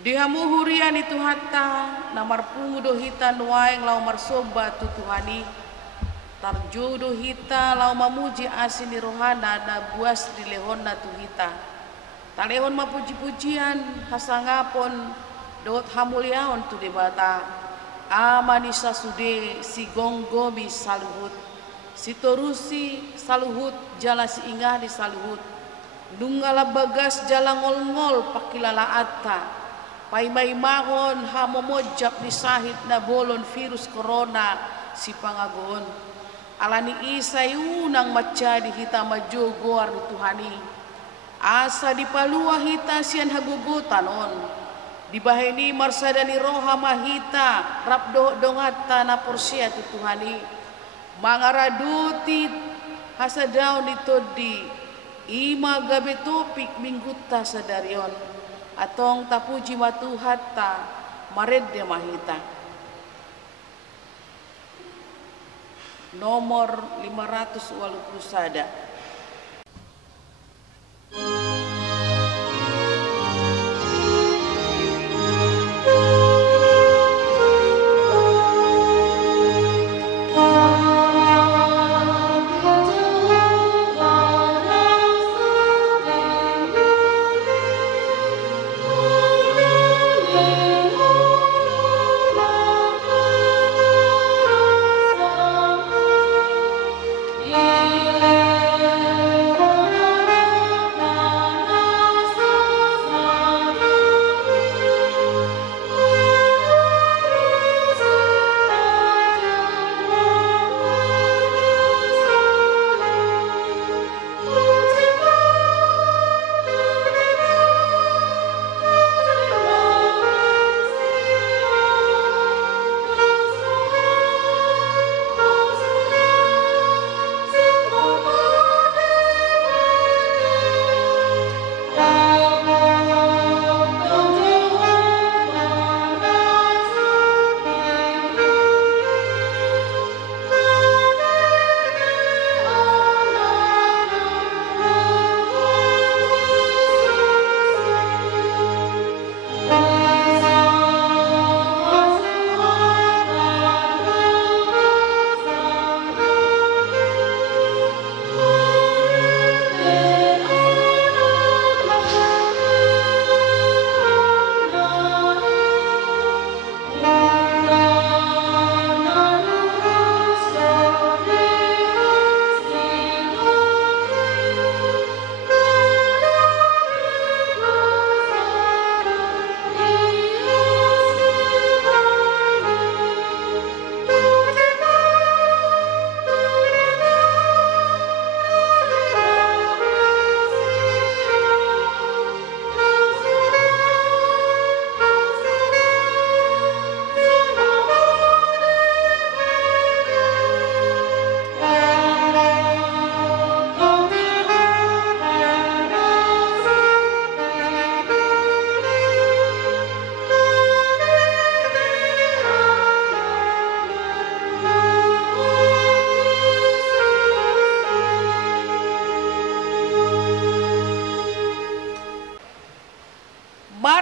Dihamuhurian itu hatta namar pungudo hita nuaeng lau marsoba tu Tuhani tarjodo hita lau mamuji asini rohana na buas di lehonna tu hita talehon mapuji-pujian hasangapon dot hamuliaon tu debata amanisa sude si gonggomi saluhut si torusi saluhut jala si ingah di saluhut nungala bagas jala ngol-ngol pakilala atta paimay mahon hamomojap ni sahit na bolon virus corona si pangagon alani isay unang matyadi hita majogor ni Tuhani asa di palua hita siyan hagugutan on di bahini marsada ni roha mahita rapdo dongata na porsia tu Tuhani mangaraduti hasadaw ni todi ima gabe topik mingguta sadarion atong tapuji matuhatta maredde mahita. Nomor 580 sada.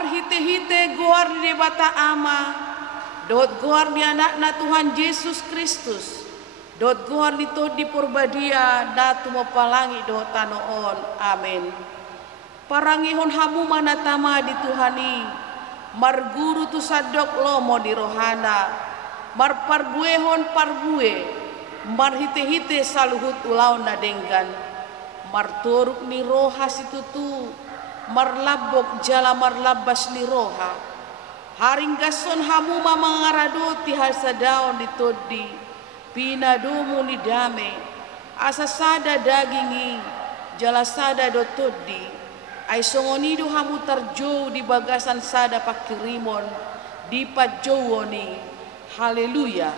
Hite-hite goar di bata ama dot goar di anakna Tuhan Yesus Kristus dot goar di todi porbadia datu mapalangi dot tanoon amin parangihon hamu manatama di Tuhani marguru tu sadok lomo di rohana mar parbuehon parbue mar hite-hite saluhut ulaw na denggan mar turuk ni roha situtu marlabok jala marlabas ni roha haring gason hamu mamangarado ti hasadaon di todi pinadumu ni dame asa sada dagingi jala sada do todi ay songonido hamu tarjo di bagasan sada pakirimon di pajowoni haleluya.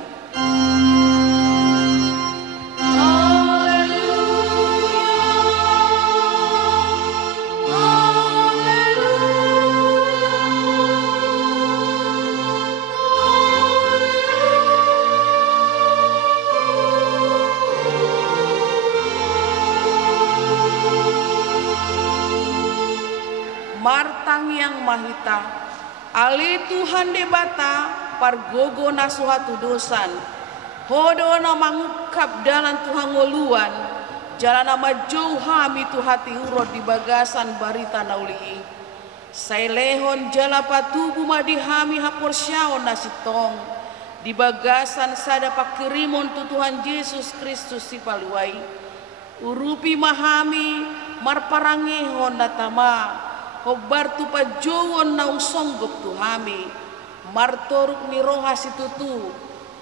Martang yang mahita Ali Tuhan debata pargogo nasuhatu dosan hodona mangukap dalam Tuhan ngoluan jalan nama jauh hami tu hati urut di bagasan barita nauli saya lehon jala patubu madihami hapor syaon nasitong di bagasan sada pakirimon tu Tuhan Yesus Kristus si paluai urupi mahami marparangehon datama hobar tu pajowon naung songgok tu hami martoruk ni roha situtu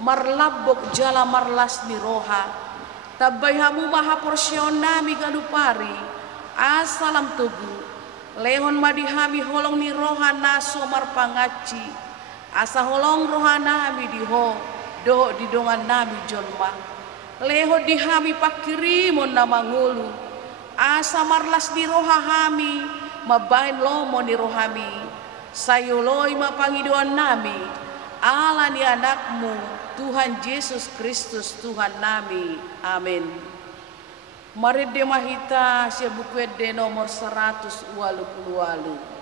marlabok jala marlas ni roha tabay hamu maha porsyon nami galupari asalam tugu lehon madihami holong ni roha naso marpangaci asa holong roha nami diho doho didongan nami jonma leho dihami pakirimon nama ngulu asa marlas ni roha hami mabain lomo ni rohami sayoloi mapangiduan nami ala ni anakmu Tuhan Yesus Kristus Tuhan nami amin. Mari demahita sia buku de nomor 188.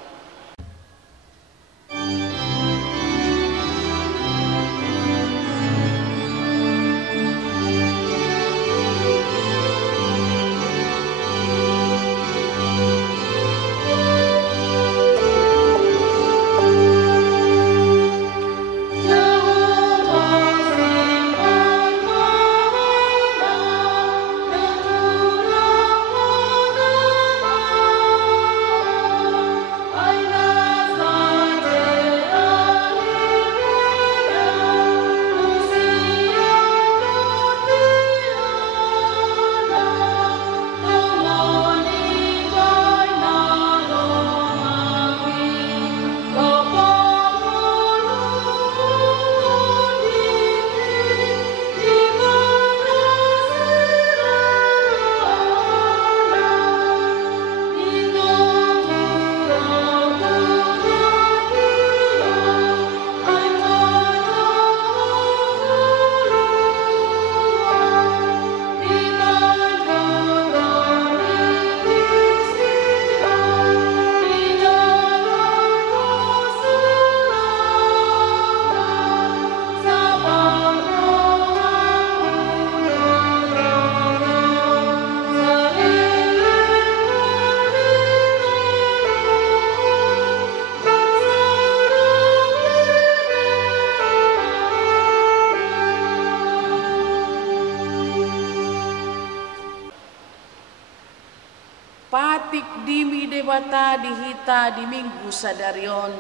Patik dimi debata dihita di minggu sadarion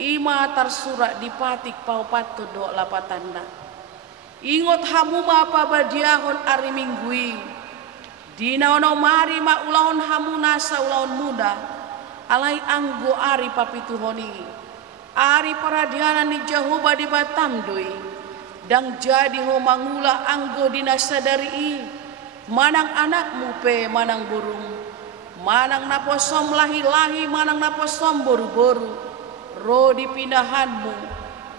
ima tersurat di patik paupat kedok lapatanda ingot hamuma pabadiahon ari minggui dina ono mari ma ulahon hamuna sa ulahon muda alai anggo ari papituhoni ari paradiana ni Jehovah di batamdui dang jadi ho mangula anggo dina sadari manang anakmu pe manang burung manang naposom lahi-lahi manang naposom boru-boru ro dipindahanmu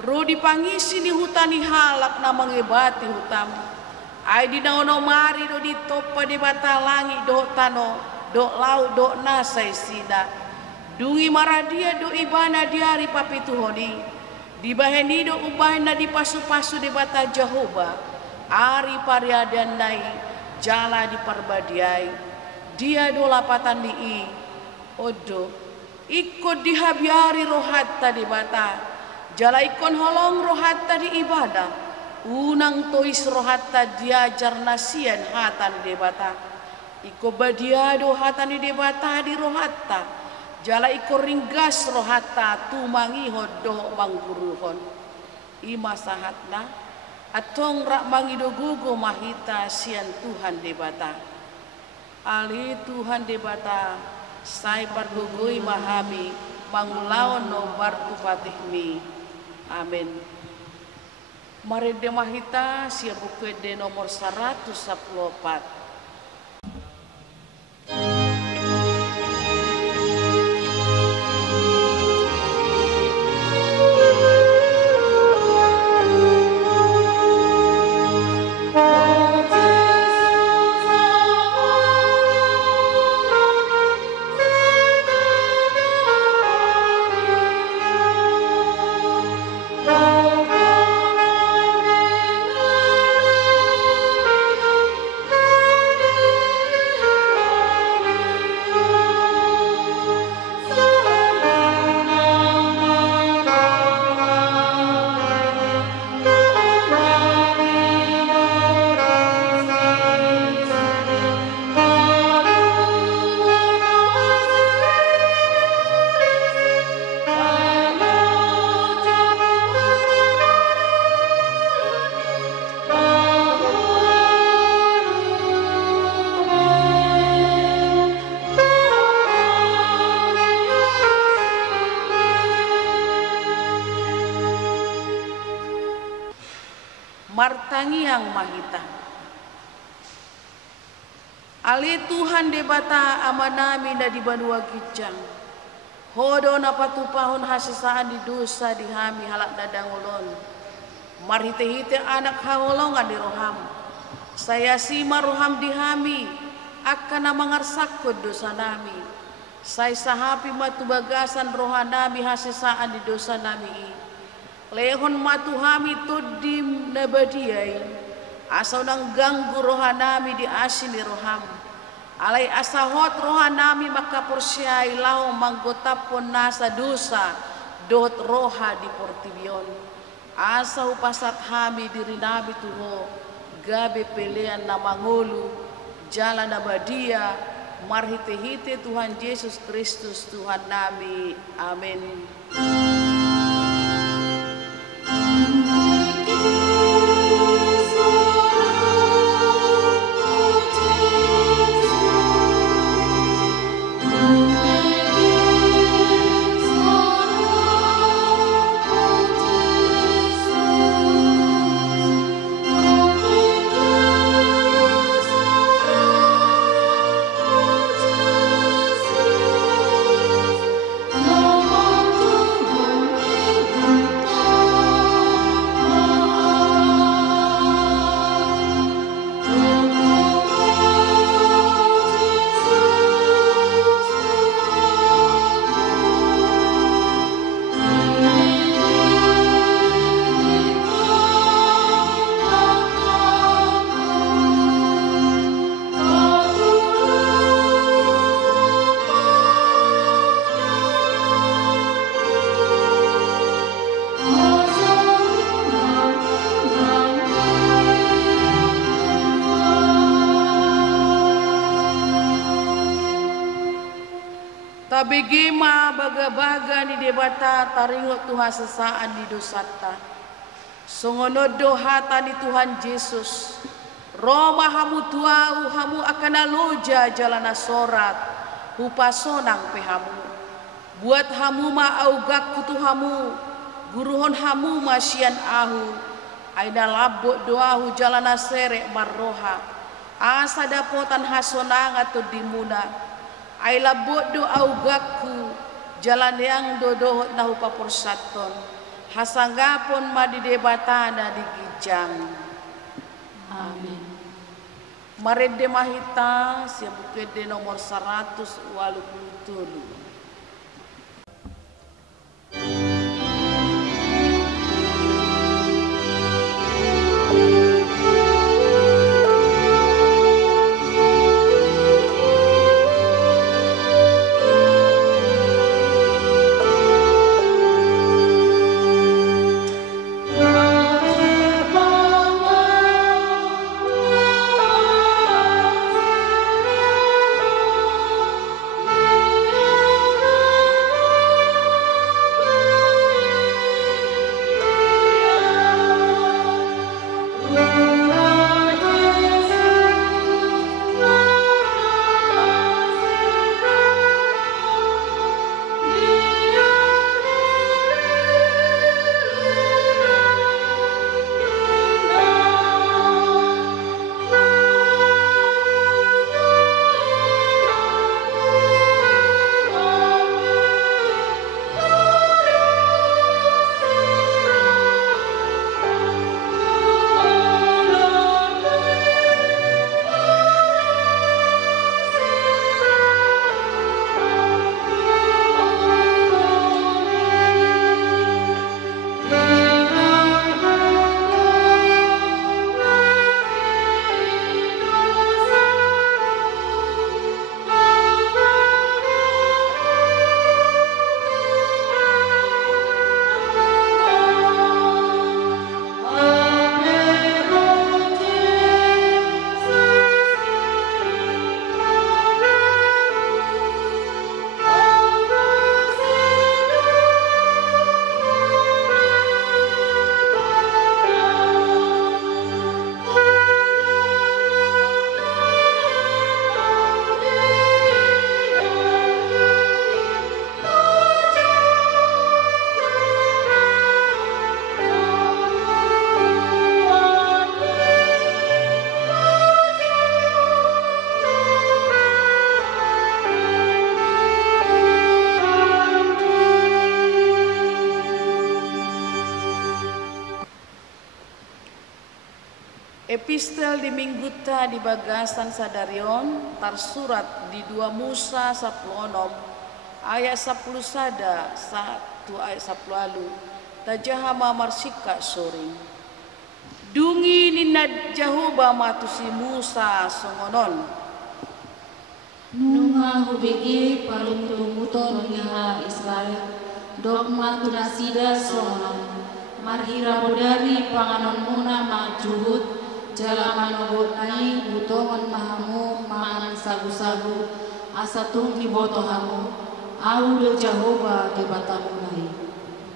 ro dipangisi di hutani halak na mengebati hutam ai di naono mari do ditopa di batalangi do tano do lau do nasai sida dungi maradia do ibana diari papituhoni di baheni do ubahna di pasu-pasu di bata Jehovah ari pariadandai jala di parbadiai dia do lapatan di odo ikut dihabiari rohatta di bata jala ikon holong rohatta di ibadah unang tois rohatta diajar nasian hatan di bata iko badiado hatan di bata di rohatta jala iko ringgas rohatta tumangi hodo mangguruhon ima sahatna atong rak mangido gugo mahita sian Tuhan di bata ali Tuhan debata sai pargugui mahami mangulaon no barku patihmi amin. Mari demahita sia buku de nomor 114. martangiang mahita. Ali Tuhan debata amanami na di banua gijang. Hodo na patupahon hasisaan di dosa di hami halak dadangulon. Marhite-hite anak hawolongan di roham. Saya sima roham di hami akan mangarsakod dosa nami. Saya sahapi matu bagasan rohanami hasisaan di dosa nami. Lehon matu hami tudim nabadiai. Asal nang ganggu rohanami di asini roham. Alai asahot rohanami maka porsyai lau manggotapon nasa dosa dot roha di portibion. Asa upasat hami diri nabi tuho gabe pelean na mangulu jalan abadia marhite-hite Tuhan Yesus Kristus Tuhan nami. Amin. Tabigima baga-baga ni debata taringot Tuhan sesaan di dosata. Songonodo hata ni Tuhan Yesus. Roma hamu tuau hamu akan aloja jalana sorat. Hupasonang pehamu. Buat hamu ma augak kutu hamu. Guruhon hamu ma sian ahu. Aina labok doahu jalana serek marroha. Asa dapotan hasonang atau dimuna. Ay labot do augakku jalan yang dodo nahu paporsaton hasanggapon madidebatana di gijang. Amin. Marede mahita siabukede nomor 183. Epistel di mingguta di bagasan sadarion tersurat di 2 Musa 10 ayat 10 sada 1 ayat 10 lalu tajahama marsika soring dungi ninad jahoba matusi Musa songonon nunga hubege paluntu muton niha Israel dogma tunasida songonon marhira bodari panganon muna majuhud jalaman nai butongan mahamu mangan sagu-sagu asatung hibotohamu audo Jahoba di batamu nai.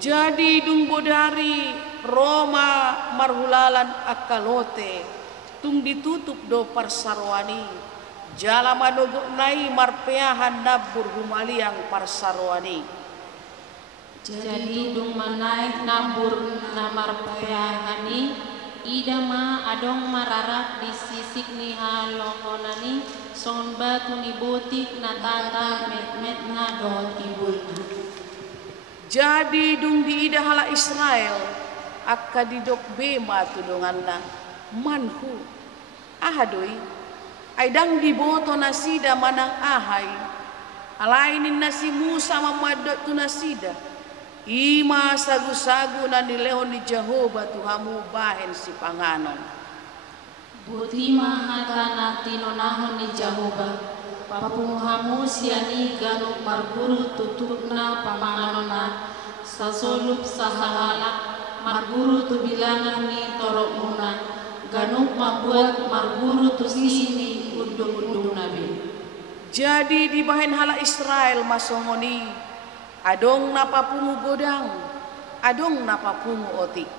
Jadi dung bodari Roma marhulalan akalote tung ditutup do parsarwani jalaman nai marpeahan nabur humaliang parsarwani. Jadi dung manaik nabur namar peahani idama adong mararak di sisik ni halongonani son batu ni botik natata met ngadon ibulna. Jadi dung di ida hala Israel akka didok bema tudonganna manhu ahadoi aidang diboto nasida manang ahai alainin nasi Musa mamadot tu nasida ima sagu-sagu na nilehon ni Jahoba tuhamu bahen si panganon. Butima hata natinonahon ni Jahoba papunguhamu siani ganuk marguru tutupna pamanganona sasolup sahalak marguru tu bilangan ni torok muna ganuk membuat marguru tu sini undung nabi. Jadi di bahen hala Israel masongoni adong napapungu godang, adong napapungu otik.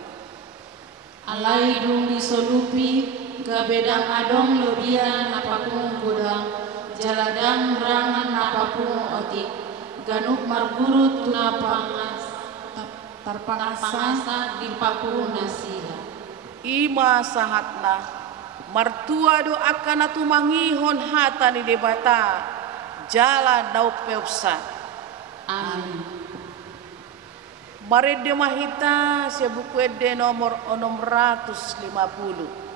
Alai dung disolupi, gabedang adong lobia napapungu godang, jaladang rangan napapungu otik, ganuk margurut tunapangas, tarpangasa di papungu nasiha. Ima sahatna, martua do akan atumangihon hata ni debata, jala dau peupsa. Amin. Marede mahita sia buku ede nomor 650.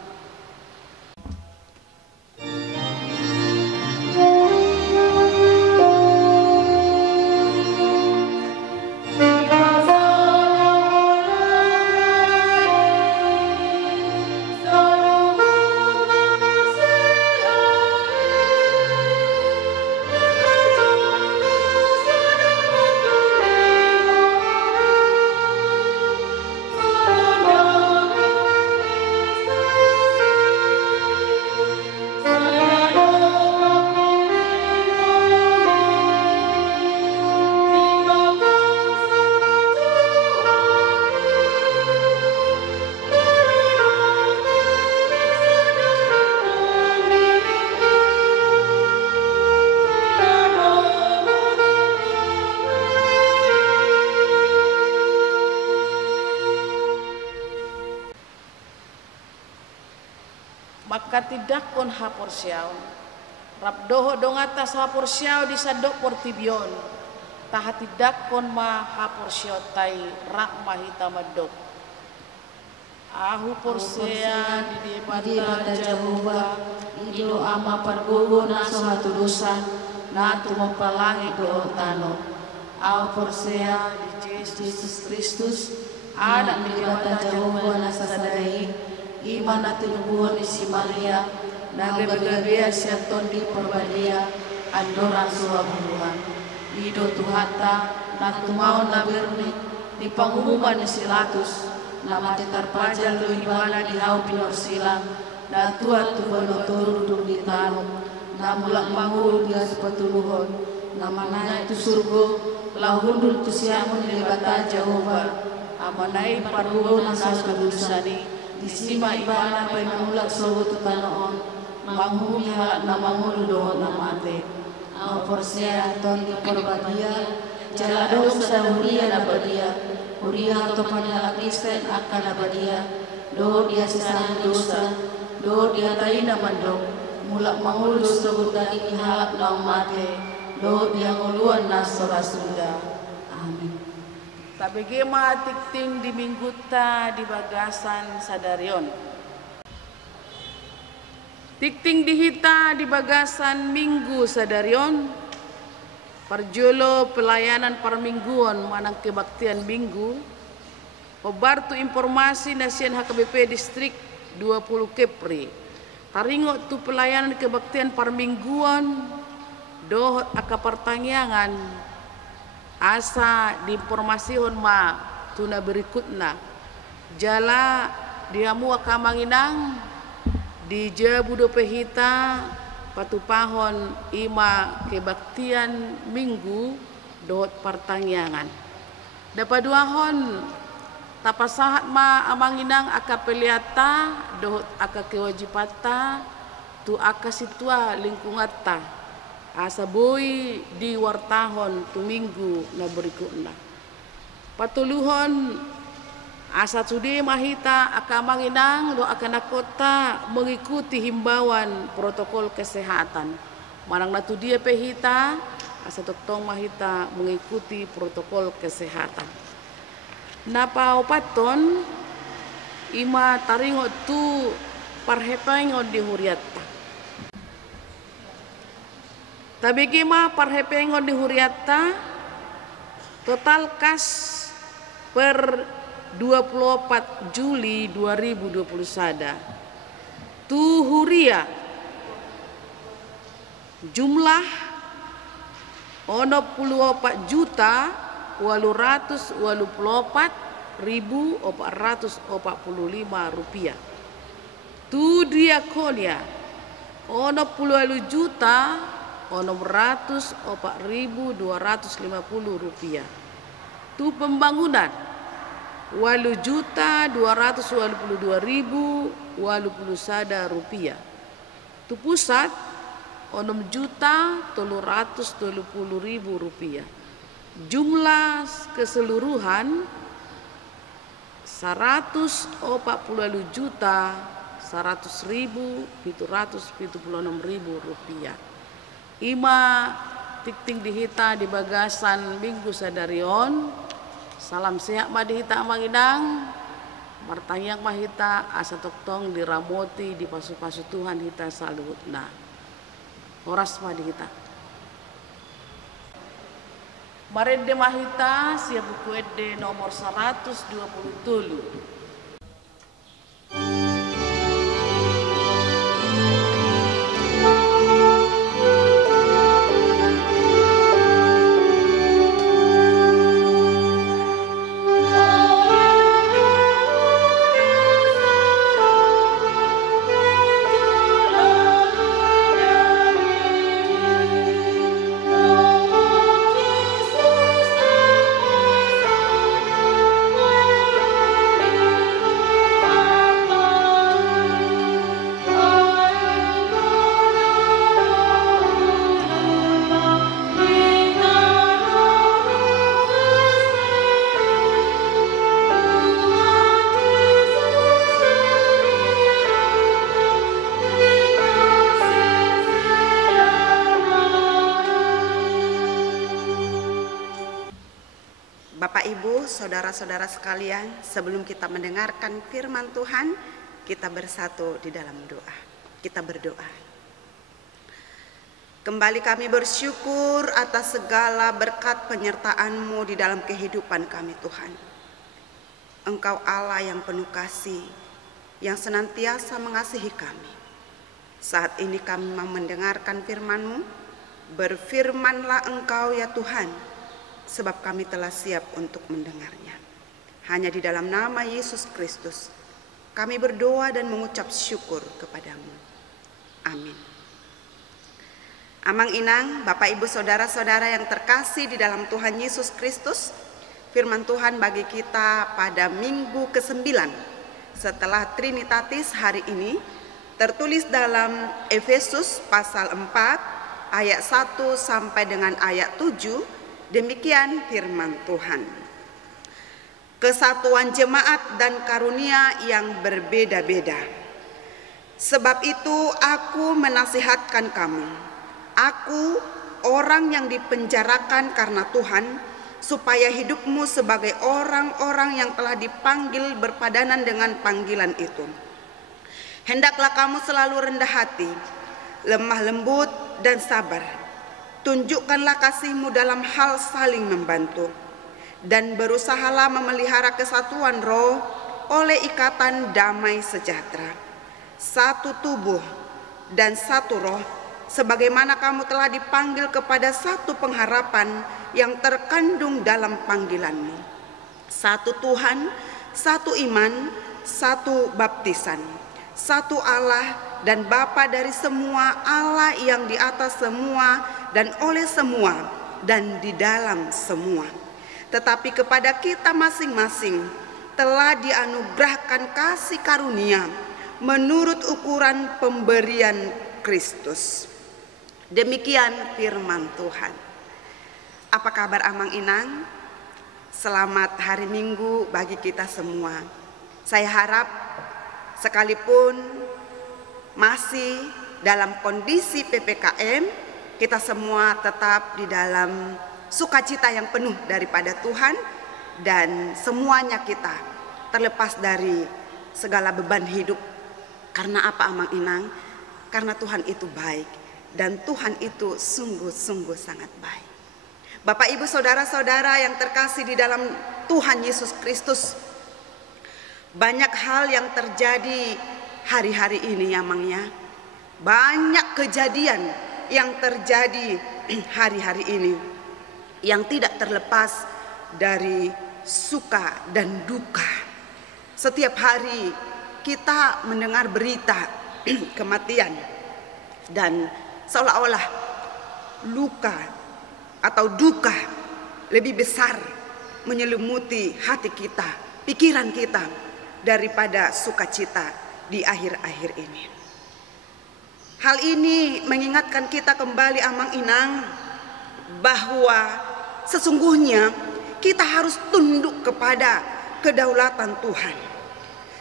Maka tidak kon hapor siaw rabdoho dong atas hapor siaw di sadok portibion taha tidak kon ma hapor siaw tai rak mahita madok ahu porsea di debata Jahoba ido ama pargogo na sohatu dosa na tumapalangi do tano ahu porsea di Jesus Kristus anak di debata Jahoba na sasadai iman at tinubuhan ni si Maria na gabagabia siya ton di perbadia andorang suwabuhan ido tuhata na tumaon na berni di pangumuman ni si Latus na matitarpajal do ibana di hau pinorsilang na tuat tubano turudong di tanong na mulak mangulu dia sepatuluhon na manay tu surgo lahundul tu siyamun ni bata Jahoba amanay paruho na sa kadusani disima ibana pay manulak sogo tutanoon manghumi halak na mangulu doon na mate ang porsea ton di porbadia jaladong sa huria na badia huria to panalakisten akan na badia do dia sisang dosa do dia tayo na mandok mulak mangulu sogo daging halak na mate do dia nguluan na sorasunda. Amin. Tabigi matikting di mingguta di bagasan sadarion. Tikting dihita di bagasan minggu sadarion, parjolo pelayanan parmingguan manang kebaktian minggu, obartu informasi nasian HKBP distrik 20 Kepri. Taringo tu pelayanan kebaktian parmingguan, dohot aka pertanyaan, asa diinformasihon ma tuna berikutna. Jala diamu aka manginang, di jabudo pehita patupahon ima kebaktian minggu dohot pertanyaan. Dapaduahon tapasahat ma amanginang aka peliata dohot aka kewajibata tu aka situa lingkungatta asa boy di wartahon tu minggu na berikutna. Patuluhon asa sudi mahita aka manginang do aka nakota mengikuti himbauan protokol kesehatan. Manang natu dia pehita asa toktong mahita mengikuti protokol kesehatan. Napa opaton ima taringo tu parhepengo di huriatta. Tabigi ma parhepengo di huriatta total kas per 24 Juli 2020 sada. Tu huria jumlah 64 juta 884.445 rupiah. Tu diakonia 60 juta 604.250 rupiah. Tu pembangunan 8.222.080 rupiah. Tu pusat 6.330.000 rupiah. Jumlah keseluruhan 140.100.776.000 rupiah. Ima tikting dihita di bagasan minggu sadarion. Salam sehat madihita amanginang, martayang mahita asa toktong diramoti di pasu-pasu Tuhan hita saluhutna. Horas madihita. Marende mahita siap buku ede nomor 120 Bapak Ibu, saudara-saudara sekalian, sebelum kita mendengarkan firman Tuhan, kita bersatu di dalam doa. Kita berdoa. Kembali kami bersyukur atas segala berkat penyertaan-Mu di dalam kehidupan kami Tuhan. Engkau Allah yang penuh kasih, yang senantiasa mengasihi kami. Saat ini kami mau mendengarkan firman-Mu, berfirmanlah Engkau ya Tuhan, sebab kami telah siap untuk mendengarnya. Hanya di dalam nama Yesus Kristus, kami berdoa dan mengucap syukur kepadamu. Amin. Amang inang, Bapak Ibu saudara-saudara yang terkasih di dalam Tuhan Yesus Kristus, firman Tuhan bagi kita pada minggu ke-9 setelah Trinitatis hari ini tertulis dalam Efesus pasal 4 ayat 1 sampai dengan ayat 7. Demikian firman Tuhan. Kesatuan jemaat dan karunia yang berbeda-beda. Sebab itu aku menasihatkan kamu, aku orang yang dipenjarakan karena Tuhan, supaya hidupmu sebagai orang-orang yang telah dipanggil berpadanan dengan panggilan itu. Hendaklah kamu selalu rendah hati, lemah lembut dan sabar. Tunjukkanlah kasih-Mu dalam hal saling membantu. Dan berusahalah memelihara kesatuan roh oleh ikatan damai sejahtera. Satu tubuh dan satu roh, sebagaimana kamu telah dipanggil kepada satu pengharapan yang terkandung dalam panggilan-Mu. Satu Tuhan, satu iman, satu baptisan, satu Allah dan Bapa dari semua, Allah yang di atas semua dan oleh semua dan di dalam semua. Tetapi kepada kita masing-masing telah dianugerahkan kasih karunia menurut ukuran pemberian Kristus. Demikian firman Tuhan. Apa kabar Amang Inang? Selamat hari Minggu bagi kita semua. Saya harap sekalipun masih dalam kondisi PPKM, kita semua tetap di dalam sukacita yang penuh daripada Tuhan, dan semuanya kita terlepas dari segala beban hidup. Karena apa Amang Inang? Karena Tuhan itu baik dan Tuhan itu sungguh-sungguh sangat baik. Bapak Ibu saudara-saudara yang terkasih di dalam Tuhan Yesus Kristus, banyak hal yang terjadi hari-hari ini ya Mang ya. Banyak kejadian yang terjadi hari-hari ini yang tidak terlepas dari suka dan duka. Setiap hari kita mendengar berita kematian, dan seolah-olah luka atau duka lebih besar menyelimuti hati kita, pikiran kita, daripada sukacita di akhir-akhir ini. Hal ini mengingatkan kita kembali Amang Inang bahwa sesungguhnya kita harus tunduk kepada kedaulatan Tuhan.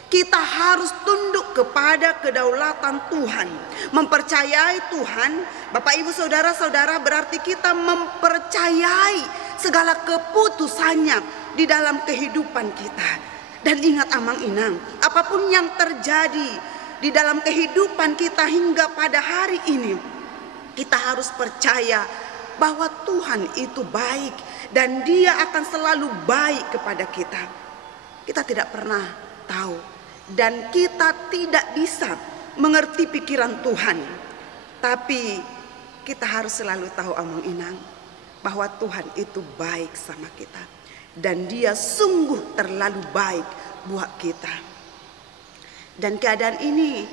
Kita harus tunduk kepada kedaulatan Tuhan, mempercayai Tuhan. Bapak Ibu saudara-saudara, berarti kita mempercayai segala keputusannya di dalam kehidupan kita. Dan ingat Amang Inang, apapun yang terjadi di dalam kehidupan kita hingga pada hari ini, kita harus percaya bahwa Tuhan itu baik dan Dia akan selalu baik kepada kita. Kita tidak pernah tahu dan kita tidak bisa mengerti pikiran Tuhan, tapi kita harus selalu tahu Amang Inang bahwa Tuhan itu baik sama kita dan Dia sungguh terlalu baik buat kita. Dan keadaan ini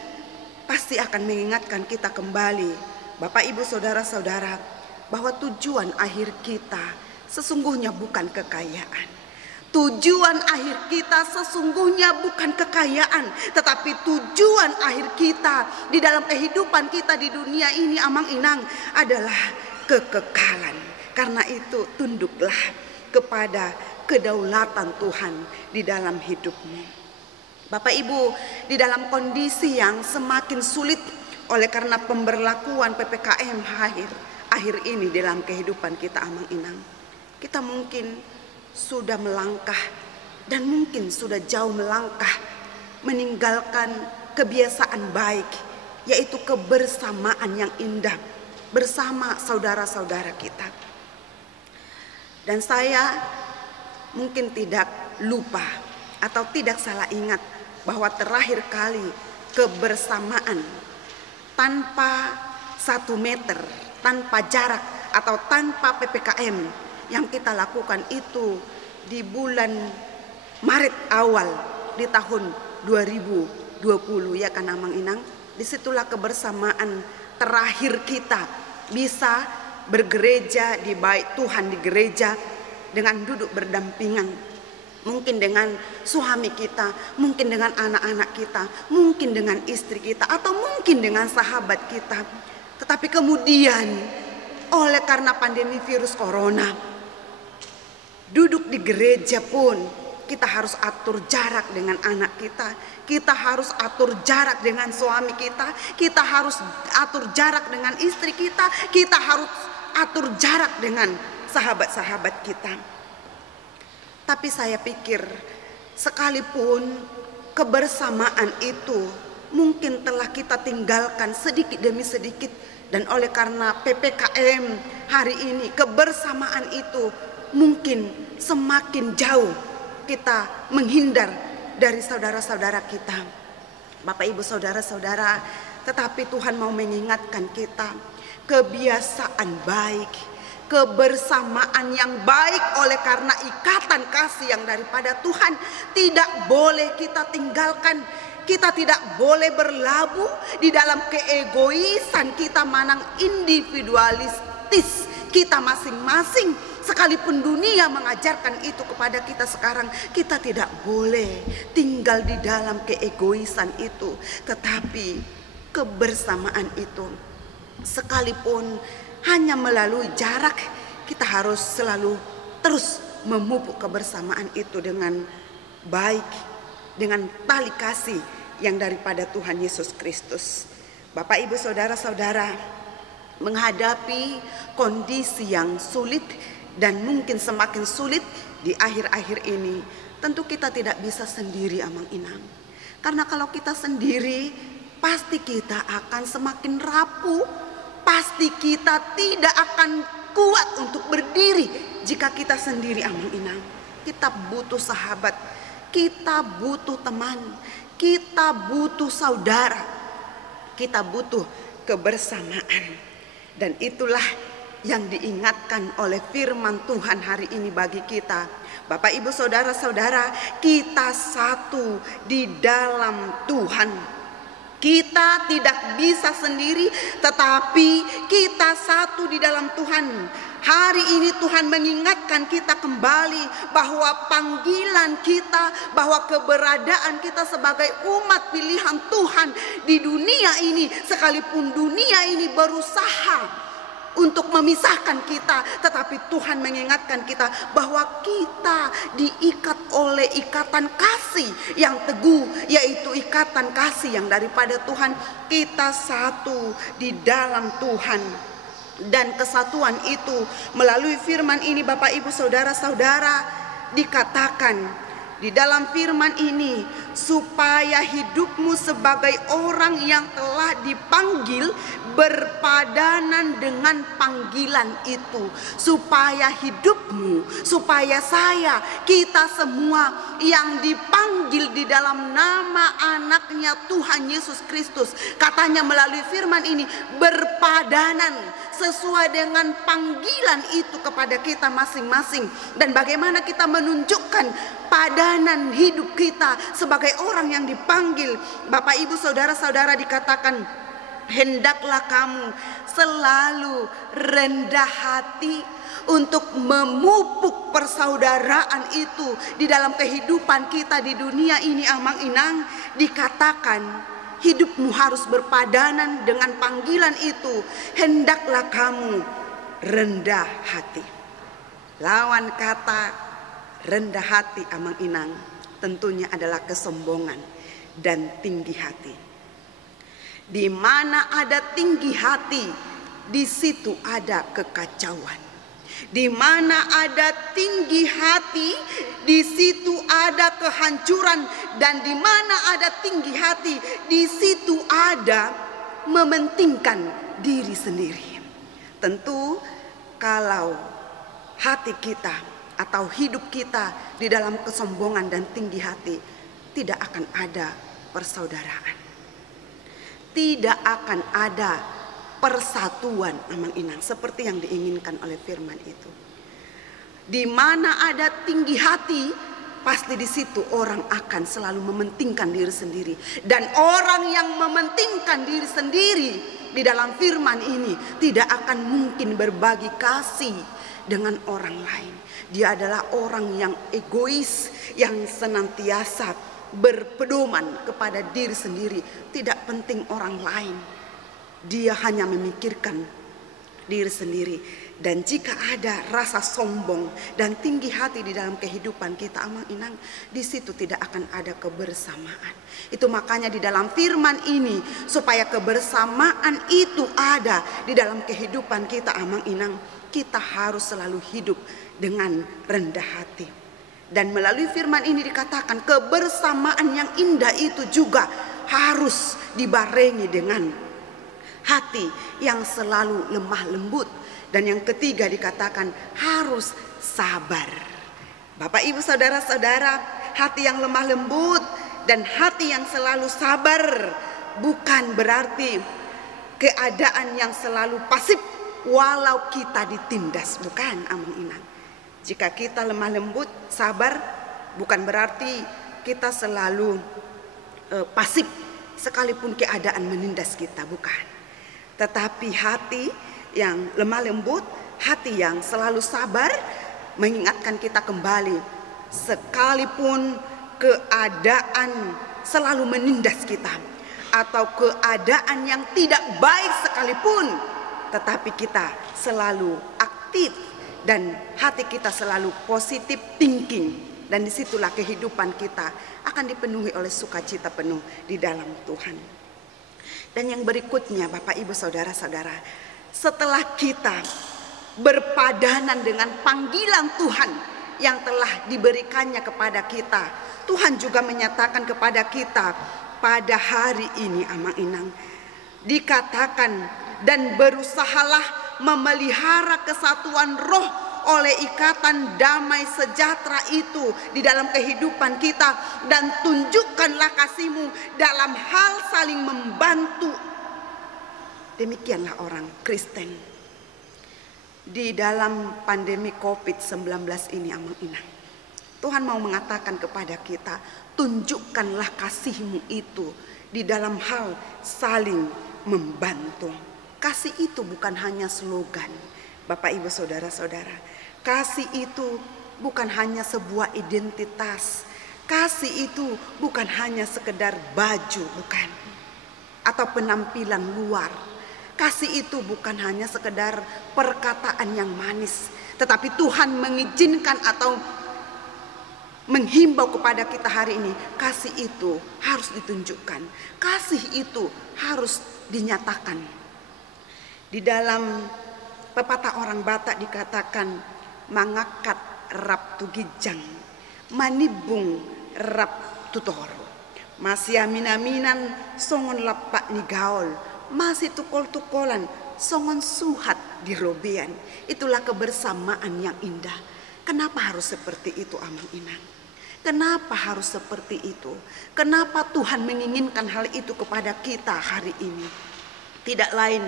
pasti akan mengingatkan kita kembali, Bapak Ibu saudara-saudara, bahwa tujuan akhir kita sesungguhnya bukan kekayaan. Tujuan akhir kita sesungguhnya bukan kekayaan, tetapi tujuan akhir kita di dalam kehidupan kita di dunia ini Amang Inang adalah kekekalan. Karena itu tunduklah kepada kedaulatan Tuhan di dalam hidupmu. Bapak Ibu, di dalam kondisi yang semakin sulit oleh karena pemberlakuan PPKM akhir ini dalam kehidupan kita Amang Inang, kita mungkin sudah melangkah dan mungkin sudah jauh melangkah meninggalkan kebiasaan baik, yaitu kebersamaan yang indah bersama saudara-saudara kita. Dan saya mungkin tidak lupa atau tidak salah ingat bahwa terakhir kali kebersamaan tanpa 1 meter, tanpa jarak atau tanpa PPKM yang kita lakukan itu di bulan Maret awal di tahun 2020 ya kan Amang Inang. Disitulah kebersamaan terakhir kita bisa bergereja di bait Tuhan, di gereja dengan duduk berdampingan. Mungkin dengan suami kita, mungkin dengan anak-anak kita, mungkin dengan istri kita, atau mungkin dengan sahabat kita. Tetapi kemudian oleh karena pandemi virus corona, duduk di gereja pun kita harus atur jarak dengan anak kita, kita harus atur jarak dengan suami kita harus atur jarak dengan istri kita harus atur jarak dengan sahabat-sahabat kita. Tapi saya pikir sekalipun kebersamaan itu mungkin telah kita tinggalkan sedikit demi sedikit. Dan oleh karena PPKM hari ini, kebersamaan itu mungkin semakin jauh kita menghindar dari saudara-saudara kita. Bapak Ibu saudara-saudara, tetapi Tuhan mau mengingatkan kita, kebiasaan baik, kebersamaan yang baik oleh karena ikatan kasih yang daripada Tuhan tidak boleh kita tinggalkan. Kita tidak boleh berlabuh di dalam keegoisan kita, manang individualistis kita masing-masing. Sekalipun dunia mengajarkan itu kepada kita sekarang, kita tidak boleh tinggal di dalam keegoisan itu. Tetapi kebersamaan itu, sekalipun hanya melalui jarak, kita harus selalu terus memupuk kebersamaan itu dengan baik, dengan tali kasih yang daripada Tuhan Yesus Kristus. Bapak Ibu saudara-saudara, menghadapi kondisi yang sulit dan mungkin semakin sulit di akhir-akhir ini, tentu kita tidak bisa sendiri, Amang Inang. Karena kalau kita sendiri, pasti kita akan semakin rapuh, pasti kita tidak akan kuat untuk berdiri jika kita sendiri, Amang Inang. Kita butuh sahabat, kita butuh teman, kita butuh saudara, kita butuh kebersamaan. Dan itulah yang diingatkan oleh firman Tuhan hari ini bagi kita. Bapak Ibu saudara-saudara, kita satu di dalam Tuhan. Kita tidak bisa sendiri, tetapi kita satu di dalam Tuhan. Hari ini Tuhan mengingatkan kita kembali bahwa panggilan kita, bahwa keberadaan kita sebagai umat pilihan Tuhan di dunia ini, sekalipun dunia ini berusaha untuk memisahkan kita, tetapi Tuhan mengingatkan kita bahwa kita diikat oleh ikatan kasih yang teguh, yaitu ikatan kasih yang daripada Tuhan. Kita satu di dalam Tuhan. Dan kesatuan itu melalui firman ini, Bapak Ibu saudara-saudara, dikatakan di dalam firman ini, supaya hidupmu sebagai orang yang telah dipanggil berpadanan dengan panggilan itu. Supaya hidupmu, supaya saya, kita semua yang dipanggil di dalam nama anaknya Tuhan Yesus Kristus, katanya melalui firman ini, berpadanan sesuai dengan panggilan itu kepada kita masing-masing. Dan bagaimana kita menunjukkan padanan hidup kita sebagai orang yang dipanggil. Bapak Ibu saudara-saudara, dikatakan, hendaklah kamu selalu rendah hati untuk memupuk persaudaraan itu di dalam kehidupan kita di dunia ini, Amang Inang. Dikatakan hidupmu harus berpadanan dengan panggilan itu. Hendaklah kamu rendah hati. Lawan kata rendah hati, Amang Inang, tentunya adalah kesombongan dan tinggi hati. Di mana ada tinggi hati, di situ ada kekacauan. Di mana ada tinggi hati, di situ ada kehancuran. Dan di mana ada tinggi hati, di situ ada mementingkan diri sendiri. Tentu kalau hati kita atau hidup kita di dalam kesombongan dan tinggi hati, tidak akan ada persaudaraan. Tidak akan ada persatuan, Amang Inang, seperti yang diinginkan oleh firman itu. Di mana ada tinggi hati, pasti di situ orang akan selalu mementingkan diri sendiri. Dan orang yang mementingkan diri sendiri di dalam firman ini tidak akan mungkin berbagi kasih dengan orang lain. Dia adalah orang yang egois, yang senantiasa berpedoman kepada diri sendiri, tidak penting orang lain. Dia hanya memikirkan diri sendiri. Dan jika ada rasa sombong dan tinggi hati di dalam kehidupan kita, Amang Inang, di situ tidak akan ada kebersamaan. Itu makanya di dalam firman ini, supaya kebersamaan itu ada di dalam kehidupan kita, Amang Inang, kita harus selalu hidup dengan rendah hati. Dan melalui firman ini dikatakan kebersamaan yang indah itu juga harus dibarengi dengan hati yang selalu lemah lembut. Dan yang ketiga dikatakan harus sabar. Bapak ibu saudara-saudara, hati yang lemah lembut dan hati yang selalu sabar bukan berarti keadaan yang selalu pasif walau kita ditindas, bukan amang inang. Jika kita lemah lembut, sabar, bukan berarti kita selalu pasif sekalipun keadaan menindas kita, bukan. Tetapi hati yang lemah lembut, hati yang selalu sabar mengingatkan kita kembali sekalipun keadaan selalu menindas kita atau keadaan yang tidak baik sekalipun, tetapi kita selalu aktif dan hati kita selalu positive thinking, dan disitulah kehidupan kita akan dipenuhi oleh sukacita penuh di dalam Tuhan. Dan yang berikutnya Bapak Ibu Saudara-saudara, setelah kita berpadanan dengan panggilan Tuhan yang telah diberikannya kepada kita, Tuhan juga menyatakan kepada kita pada hari ini amang inang, dikatakan, dan berusahalah memelihara kesatuan roh oleh ikatan damai sejahtera itu di dalam kehidupan kita, dan tunjukkanlah kasih-Mu dalam hal saling membantu. Demikianlah orang Kristen di dalam pandemi COVID-19 ini amang inang. Tuhan mau mengatakan kepada kita, tunjukkanlah kasih-Mu itu di dalam hal saling membantu. Kasih itu bukan hanya slogan, Bapak Ibu Saudara-saudara. Kasih itu bukan hanya sebuah identitas. Kasih itu bukan hanya sekedar baju, bukan, atau penampilan luar. Kasih itu bukan hanya sekedar perkataan yang manis, tetapi Tuhan mengizinkan atau menghimbau kepada kita hari ini, kasih itu harus ditunjukkan, kasih itu harus dinyatakan. Di dalam pepatah orang Batak dikatakan, mangakat rap tugijang, manibung rap tutoro, masih aminaminan songon lapak ni gaol, masih tukol-tukolan songon suhat di robean. Itulah kebersamaan yang indah. Kenapa harus seperti itu amang inang? Kenapa harus seperti itu? Kenapa Tuhan menginginkan hal itu kepada kita hari ini? Tidak lain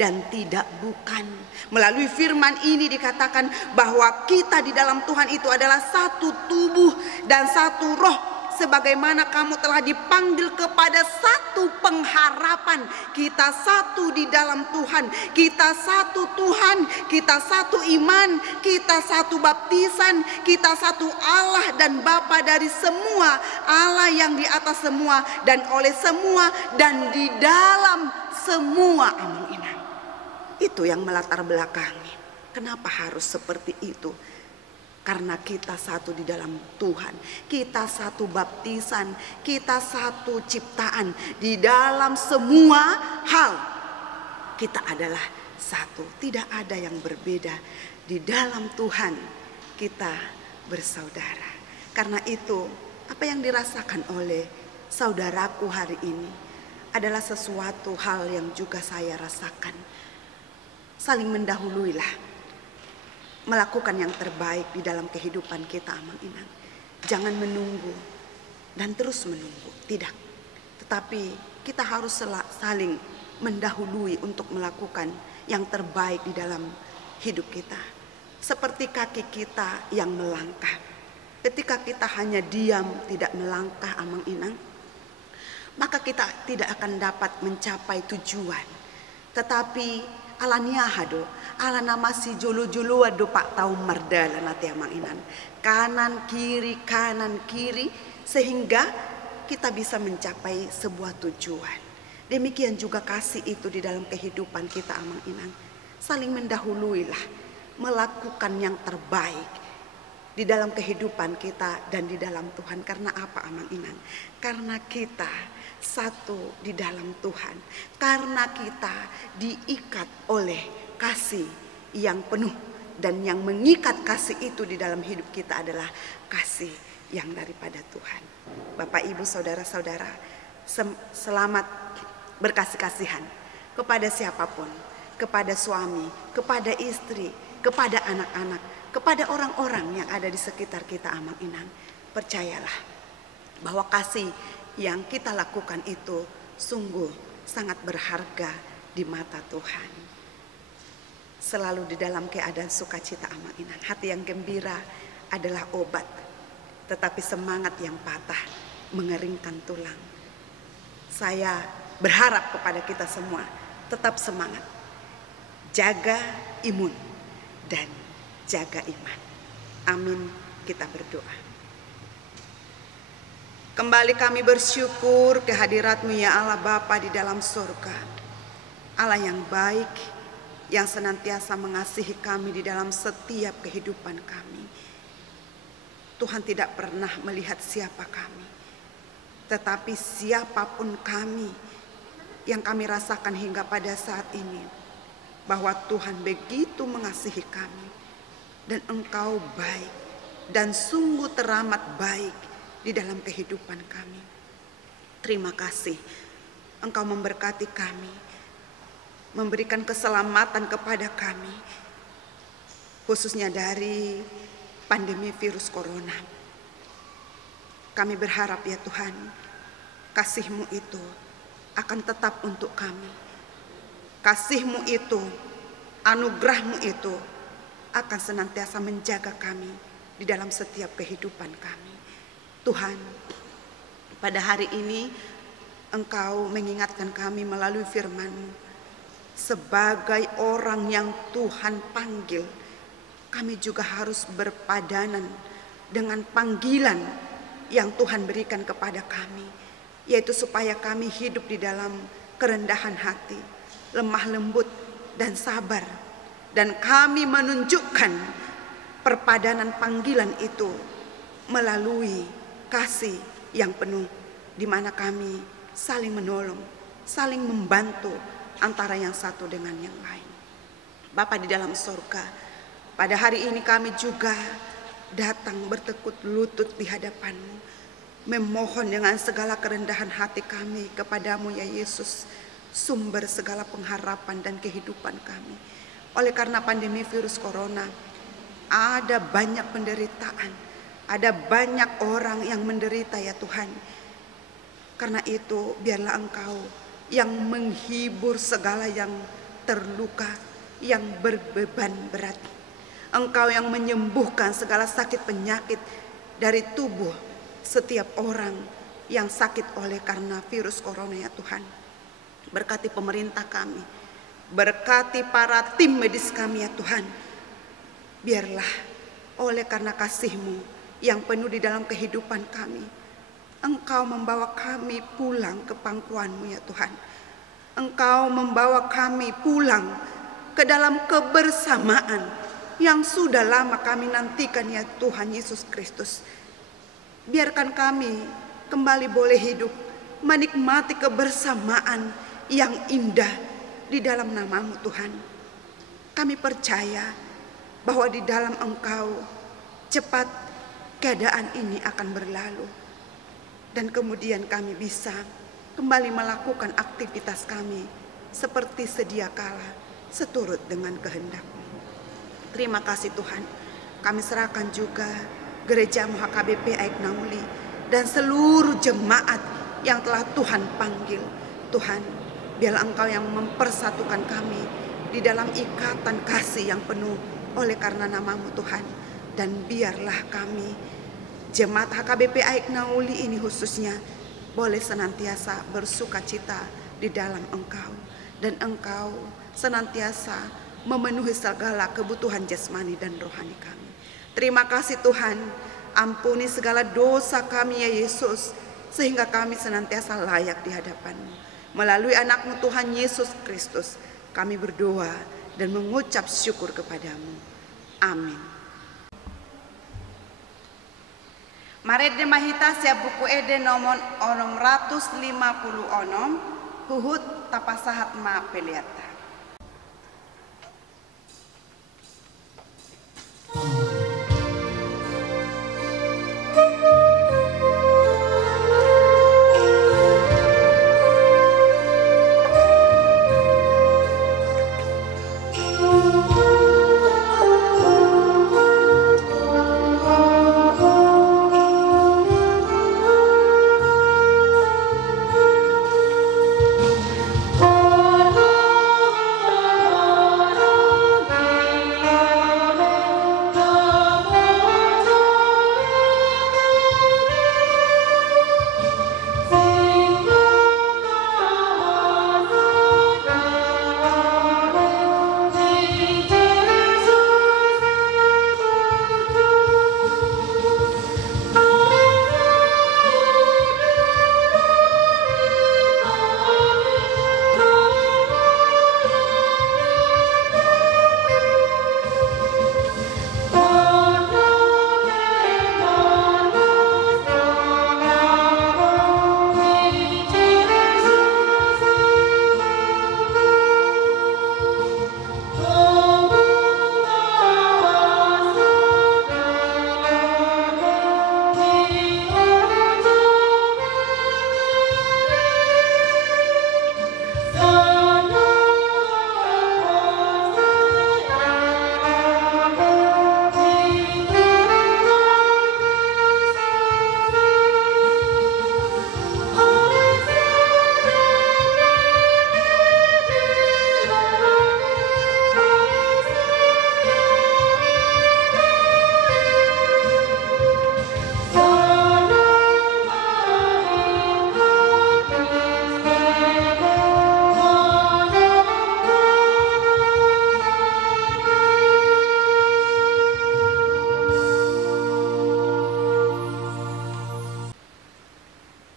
dan tidak bukan, melalui firman ini dikatakan bahwa kita di dalam Tuhan itu adalah satu tubuh dan satu roh, sebagaimana kamu telah dipanggil kepada satu pengharapan. Kita satu di dalam Tuhan, kita satu Tuhan, kita satu iman, kita satu baptisan, kita satu Allah dan Bapa dari semua, Allah yang di atas semua dan oleh semua dan di dalam semua amang inang. Itu yang melatar belakangi. Kenapa harus seperti itu? Karena kita satu di dalam Tuhan, kita satu baptisan, kita satu ciptaan. Di dalam semua hal kita adalah satu, tidak ada yang berbeda. Di dalam Tuhan kita bersaudara. Karena itu apa yang dirasakan oleh saudaraku hari ini adalah sesuatu hal yang juga saya rasakan. Saling mendahuluilah, melakukan yang terbaik di dalam kehidupan kita amang inang. Jangan menunggu dan terus menunggu, tidak. Tetapi kita harus saling mendahului untuk melakukan yang terbaik di dalam hidup kita. Seperti kaki kita yang melangkah. Ketika kita hanya diam tidak melangkah amang inang, maka kita tidak akan dapat mencapai tujuan. Tetapi alaniahado, ala nama si julu-julu ado pak tau merdala nanti amang inan. Kanan kiri, sehingga kita bisa mencapai sebuah tujuan. Demikian juga kasih itu di dalam kehidupan kita amang inang. Saling mendahuluilah, melakukan yang terbaik di dalam kehidupan kita dan di dalam Tuhan. Karena apa amang inang? Karena kita satu di dalam Tuhan, karena kita diikat oleh kasih yang penuh, dan yang mengikat kasih itu di dalam hidup kita adalah kasih yang daripada Tuhan. Bapak Ibu Saudara-saudara, selamat berkasih-kasihan kepada siapapun, kepada suami, kepada istri, kepada anak-anak, kepada orang-orang yang ada di sekitar kita Amang Inang. Percayalah bahwa kasih yang kita lakukan itu sungguh sangat berharga di mata Tuhan. Selalu di dalam keadaan sukacita Amang Inang. Hati yang gembira adalah obat, tetapi semangat yang patah mengeringkan tulang. Saya berharap kepada kita semua tetap semangat, jaga imun dan jaga iman. Amin, kita berdoa. Kembali kami bersyukur kehadirat-Mu ya Allah Bapa di dalam surga. Allah yang baik, yang senantiasa mengasihi kami di dalam setiap kehidupan kami. Tuhan tidak pernah melihat siapa kami, tetapi siapapun kami yang kami rasakan hingga pada saat ini, bahwa Tuhan begitu mengasihi kami dan Engkau baik dan sungguh teramat baik di dalam kehidupan kami. Terima kasih Engkau memberkati kami, memberikan keselamatan kepada kami, khususnya dari pandemi virus corona. Kami berharap ya Tuhan, kasih-Mu itu akan tetap untuk kami. Kasih-Mu itu, anugerah-Mu itu akan senantiasa menjaga kami di dalam setiap kehidupan kami. Tuhan, pada hari ini Engkau mengingatkan kami melalui firman-Mu, sebagai orang yang Tuhan panggil, kami juga harus berpadanan dengan panggilan yang Tuhan berikan kepada kami, yaitu supaya kami hidup di dalam kerendahan hati, lemah lembut dan sabar. Dan kami menunjukkan perpadanan panggilan itu melalui kasih yang penuh, di mana kami saling menolong, saling membantu antara yang satu dengan yang lain. Bapa di dalam surga, pada hari ini kami juga datang bertekuk lutut di hadapan-Mu, memohon dengan segala kerendahan hati kami kepadamu ya Yesus, sumber segala pengharapan dan kehidupan kami. Oleh karena pandemi virus corona, ada banyak penderitaan, ada banyak orang yang menderita ya Tuhan. Karena itu biarlah Engkau yang menghibur segala yang terluka, yang berbeban berat. Engkau yang menyembuhkan segala sakit penyakit dari tubuh setiap orang yang sakit oleh karena virus corona ya Tuhan. Berkati pemerintah kami, berkati para tim medis kami ya Tuhan. Biarlah oleh karena kasih-Mu yang penuh di dalam kehidupan kami, Engkau membawa kami pulang ke pangkuan-Mu ya Tuhan. Engkau membawa kami pulang ke dalam kebersamaan yang sudah lama kami nantikan ya Tuhan Yesus Kristus. Biarkan kami kembali boleh hidup menikmati kebersamaan yang indah di dalam nama-Mu Tuhan. Kami percaya bahwa di dalam Engkau cepat keadaan ini akan berlalu, dan kemudian kami bisa kembali melakukan aktivitas kami seperti sedia kala, seturut dengan kehendak-Mu. Terima kasih Tuhan. Kami serahkan juga Gereja HKBP Aik Nauli dan seluruh jemaat yang telah Tuhan panggil. Tuhan, biarlah Engkau yang mempersatukan kami di dalam ikatan kasih yang penuh oleh karena nama-Mu Tuhan. Dan biarlah kami, jemaat HKBP Aik Nauli ini khususnya, boleh senantiasa bersukacita di dalam Engkau. Dan Engkau senantiasa memenuhi segala kebutuhan jasmani dan rohani kami. Terima kasih Tuhan, ampuni segala dosa kami ya Yesus, sehingga kami senantiasa layak di hadapan-Mu. Melalui anak-Mu Tuhan Yesus Kristus, kami berdoa dan mengucap syukur kepadamu. Amin. Marede mahita siap buku ede nomor 650 onom, huhut tapasahat ma peliata.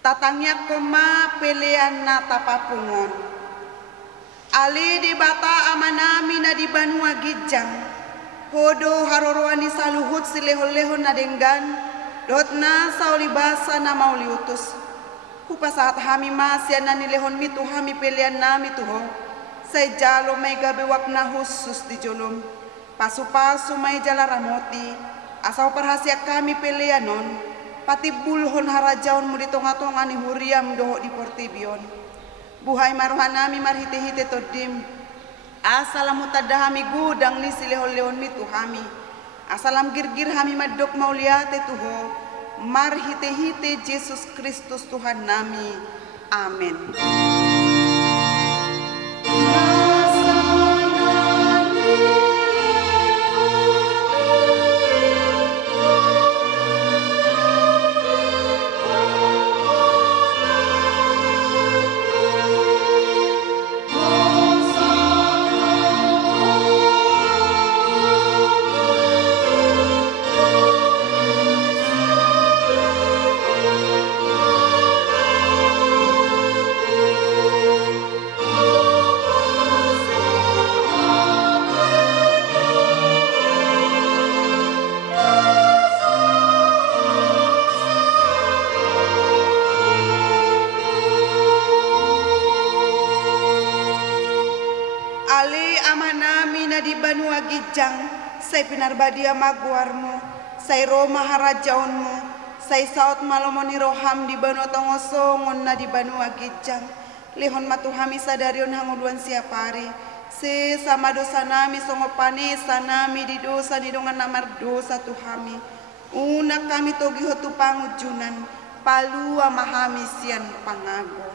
tatangnya koma pelean na tapapungon. Ali di bata amanami na di banua gijang, hodo haroroani saluhut silehon-lehon na denggan, dotna sauli basa na mauliutus. Hupa saat hami masya na nilehon mitu hami pelean nami tuho, say jalo may gabewak na husus di jolom, pasu-pasu may jala ramoti, asaw parhasya kami peleanon, pati bulhon harajaon mo dito nga tong ani huriam doho di portibion. Buhay maruhanami marhite-hite todim. Asalam utadahami gudang ni silehon-lehon mitu hami. Asalam girgir hami madok mauliate tuho. Marhite-hite Yesus Kristus Tuhan nami. Amin. Gijang, say pinarbadia maguarmo, say Roma harajaonmo, say saot malomoni roham di banu tongosongon na di banua gijang, lihon matuhami sadarion hanguluan siapari, se sama dosa nami songopane sanami di dosa di dongan namar dosa tuhami, una kami togi hotu pangujunan, palua mahami sian pangago.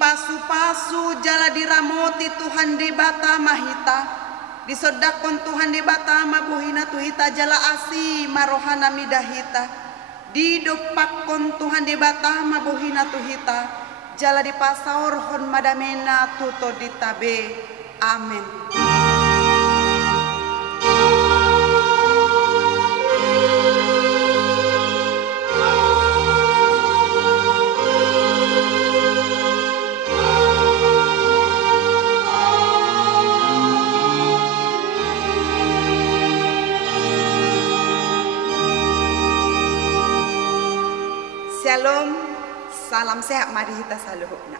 Pasu-pasu jala diramoti Tuhan di bata mahita, disodakon Tuhan di bata mabuhina tuhita jala asi marohana midahita, didopakon Tuhan di bata mabuhina tuhita, jala di pasaor hon madamena tuto ditabe. Amin. Shalom, salam sehat mari kita saluhukna.